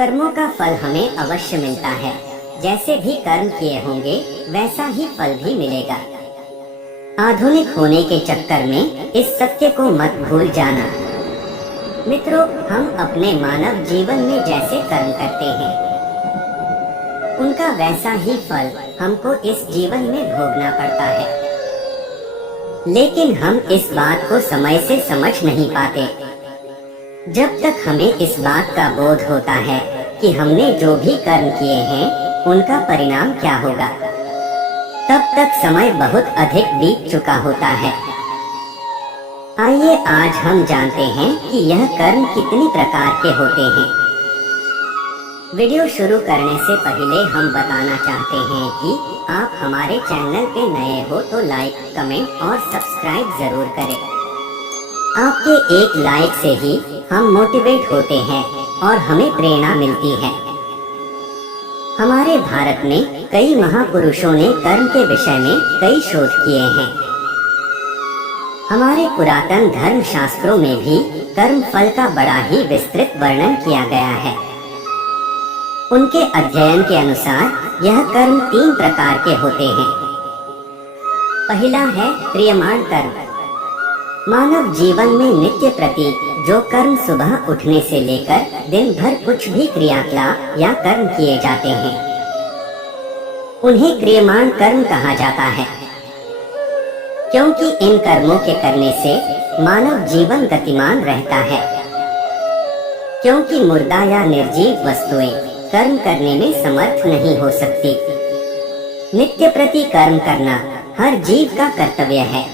कर्मों का फल हमें अवश्य मिलता है। जैसे भी कर्म किए होंगे वैसा ही फल भी मिलेगा। आधुनिक होने के चक्कर में इस सत्य को मत भूल जाना। मित्रों, हम अपने मानव जीवन में जैसे कर्म करते हैं उनका वैसा ही फल हमको इस जीवन में भोगना पड़ता है। लेकिन हम इस बात को समय से समझ नहीं पाते। जब तक हमें इस बात का बोध होता है कि हमने जो भी कर्म किए हैं उनका परिणाम क्या होगा, तब तक समय बहुत अधिक बीत चुका होता है। आइए आज हम जानते हैं कि यह कर्म कितनी प्रकार के होते हैं। वीडियो शुरू करने से पहले हम बताना चाहते हैं कि आप हमारे चैनल पे नए हो तो लाइक, कमेंट और सब्सक्राइब जरूर करें। आपके एक लाइक से ही हम मोटिवेट होते हैं और हमें प्रेरणा मिलती है। हमारे भारत में कई महापुरुषों ने कर्म के विषय में कई शोध किए हैं। हमारे पुरातन धर्म शास्त्रों में भी कर्म फल का बड़ा ही विस्तृत वर्णन किया गया है। उनके अध्ययन के अनुसार यह कर्म 3 प्रकार के होते हैं। पहला है क्रियमाण कर्म। मानव जीवन में नित्य प्रति जो कर्म सुबह उठने से लेकर दिन भर कुछ भी क्रियाकलाप या कर्म किए जाते हैं उन्हें क्रियमाण कर्म कहा जाता है, क्योंकि इन कर्मों के करने से मानव जीवन गतिमान रहता है। क्योंकि मुर्दा या निर्जीव वस्तुएं कर्म करने में समर्थ नहीं हो सकती। नित्य प्रति कर्म करना हर जीव का कर्तव्य है।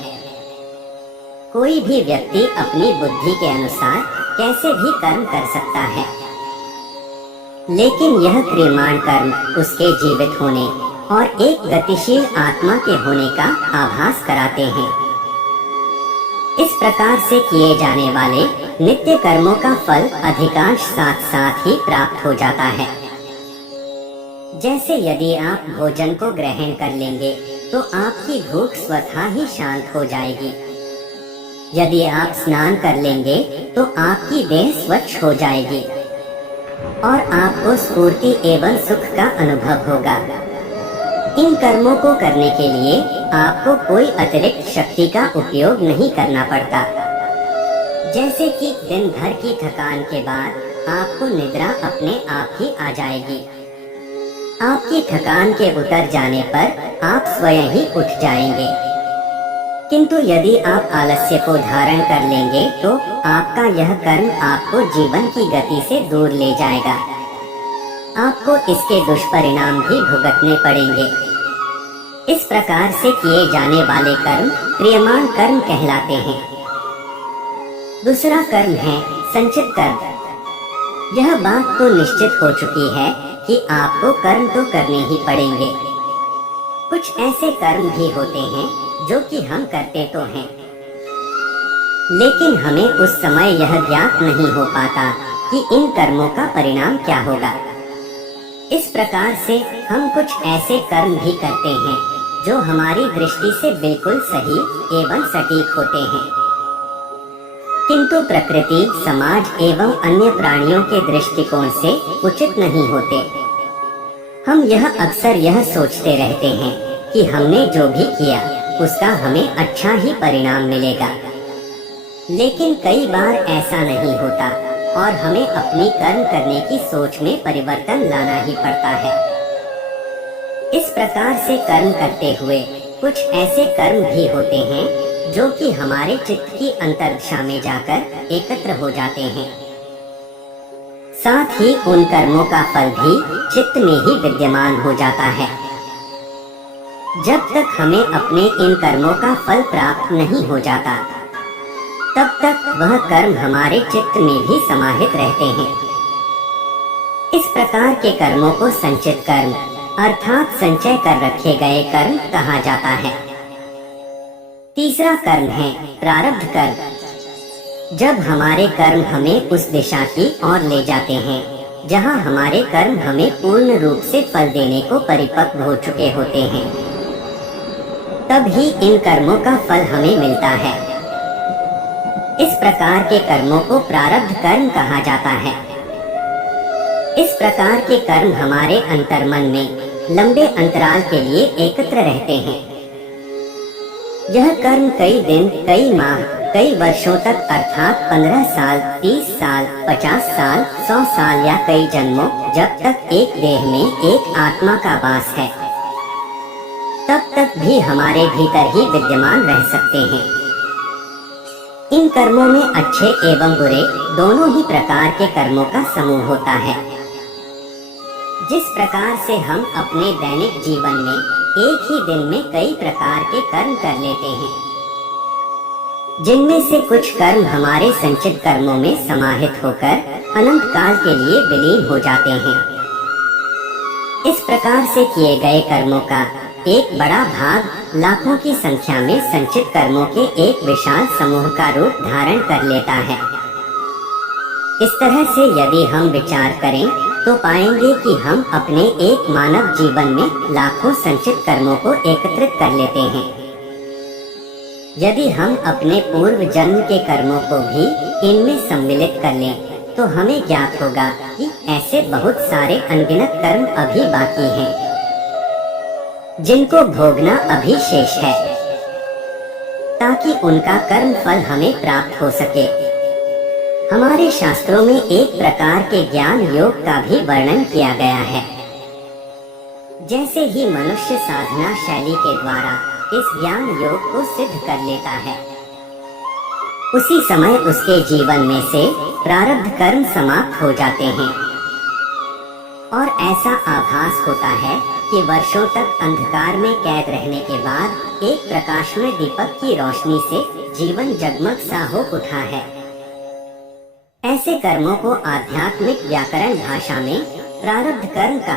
कोई भी व्यक्ति अपनी बुद्धि के अनुसार कैसे भी कर्म कर सकता है, लेकिन यह क्रियमाण कर्म उसके जीवित होने और एक गतिशील आत्मा के होने का आभास कराते हैं। इस प्रकार से किए जाने वाले नित्य कर्मों का फल अधिकांश साथ साथ ही प्राप्त हो जाता है। जैसे यदि आप भोजन को ग्रहण कर लेंगे तो आपकी भूख स्वतः ही शांत हो जाएगी। यदि आप स्नान कर लेंगे तो आपकी देह स्वच्छ हो जाएगी और आपको स्फूर्ति एवं सुख का अनुभव होगा। इन कर्मों को करने के लिए आपको कोई अतिरिक्त शक्ति का उपयोग नहीं करना पड़ता। जैसे कि दिन भर की थकान के बाद आपको निद्रा अपने आप ही आ जाएगी। आपकी थकान के उतर जाने पर आप स्वयं ही उठ जाएंगे। किंतु यदि आप आलस्य को धारण कर लेंगे तो आपका यह कर्म आपको जीवन की गति से दूर ले जाएगा। आपको इसके दुष्परिणाम भी भुगतने पड़ेंगे। इस प्रकार से किए जाने वाले कर्म क्रियमाण कर्म कहलाते हैं। दूसरा कर्म है संचित कर्म। यह बात तो निश्चित हो चुकी है कि आपको कर्म तो करने ही पड़ेंगे। कुछ ऐसे कर्म भी होते हैं जो कि हम करते तो हैं, लेकिन हमें उस समय यह ज्ञात नहीं हो पाता कि इन कर्मों का परिणाम क्या होगा। इस प्रकार से हम कुछ ऐसे कर्म भी करते हैं जो हमारी दृष्टि से बिल्कुल सही एवं सटीक होते हैं, किंतु प्रकृति, समाज एवं अन्य प्राणियों के दृष्टिकोण से उचित नहीं होते। हम यह अक्सर यह सोचते रहते हैं कि हमने जो भी किया उसका हमें अच्छा ही परिणाम मिलेगा, लेकिन कई बार ऐसा नहीं होता और हमें अपनी कर्म करने की सोच में परिवर्तन लाना ही पड़ता है। इस प्रकार से कर्म करते हुए कुछ ऐसे कर्म भी होते हैं जो कि हमारे चित्त की अंतर्दशा में जाकर एकत्र हो जाते हैं। साथ ही उन कर्मों का फल भी चित्त में ही विद्यमान हो जाता है। जब तक हमें अपने इन कर्मों का फल प्राप्त नहीं हो जाता तब तक वह कर्म हमारे चित्त में भी समाहित रहते हैं। इस प्रकार के कर्मों को संचित कर्म अर्थात संचय कर रखे गए कर्म कहा जाता है। तीसरा कर्म है प्रारब्ध कर्म। जब हमारे कर्म हमें उस दिशा की ओर ले जाते हैं जहां हमारे कर्म हमें पूर्ण रूप से फल देने को परिपक्व हो चुके होते हैं, तब ही इन कर्मों का फल हमें मिलता है। इस प्रकार के कर्मों को प्रारब्ध कर्म कहा जाता है। इस प्रकार के कर्म हमारे अंतर्मन में लंबे अंतराल के लिए एकत्र रहते हैं। यह कर्म कई दिन, कई माह, कई वर्षों तक अर्थात 15 साल, 30 साल, 50 साल, 100 साल या कई जन्मों, जब तक एक देह में एक आत्मा का वास है तब तक भी हमारे भीतर ही विद्यमान रह सकते हैं। इन कर्मों में अच्छे एवं बुरे दोनों ही प्रकार के कर्मों का समूह होता है। जिस प्रकार से हम अपने दैनिक जीवन में एक ही दिन में कई प्रकार के कर्म कर लेते हैं, जिनमें से कुछ कर्म हमारे संचित कर्मों में समाहित होकर अनंत काल के लिए विलीन हो जाते हैं। इस प्रकार से किए गए कर्मों का एक बड़ा भाग लाखों की संख्या में संचित कर्मों के एक विशाल समूह का रूप धारण कर लेता है। इस तरह से यदि हम विचार करें तो पाएंगे कि हम अपने एक मानव जीवन में लाखों संचित कर्मों को एकत्रित कर लेते हैं। यदि हम अपने पूर्व जन्म के कर्मों को भी इनमें सम्मिलित कर लें तो हमें ज्ञात होगा कि ऐसे बहुत सारे अनगिनत कर्म अभी बाकी हैं, जिनको भोगना अभी शेष है, ताकि उनका कर्म फल हमें प्राप्त हो सके। हमारे शास्त्रों में एक प्रकार के ज्ञान योग का भी वर्णन किया गया है। जैसे ही मनुष्य साधना शैली के द्वारा इस ज्ञान योग को सिद्ध कर लेता है, उसी समय उसके जीवन में से प्रारब्ध कर्म समाप्त हो जाते हैं और ऐसा आभास होता है कि वर्षों तक अंधकार में कैद रहने के बाद एक प्रकाशमय दीपक की रोशनी से जीवन जगमग सा हो उठा है। ऐसे कर्मों को आध्यात्मिक व्याकरण भाषा में प्रारब्ध कर्म कहा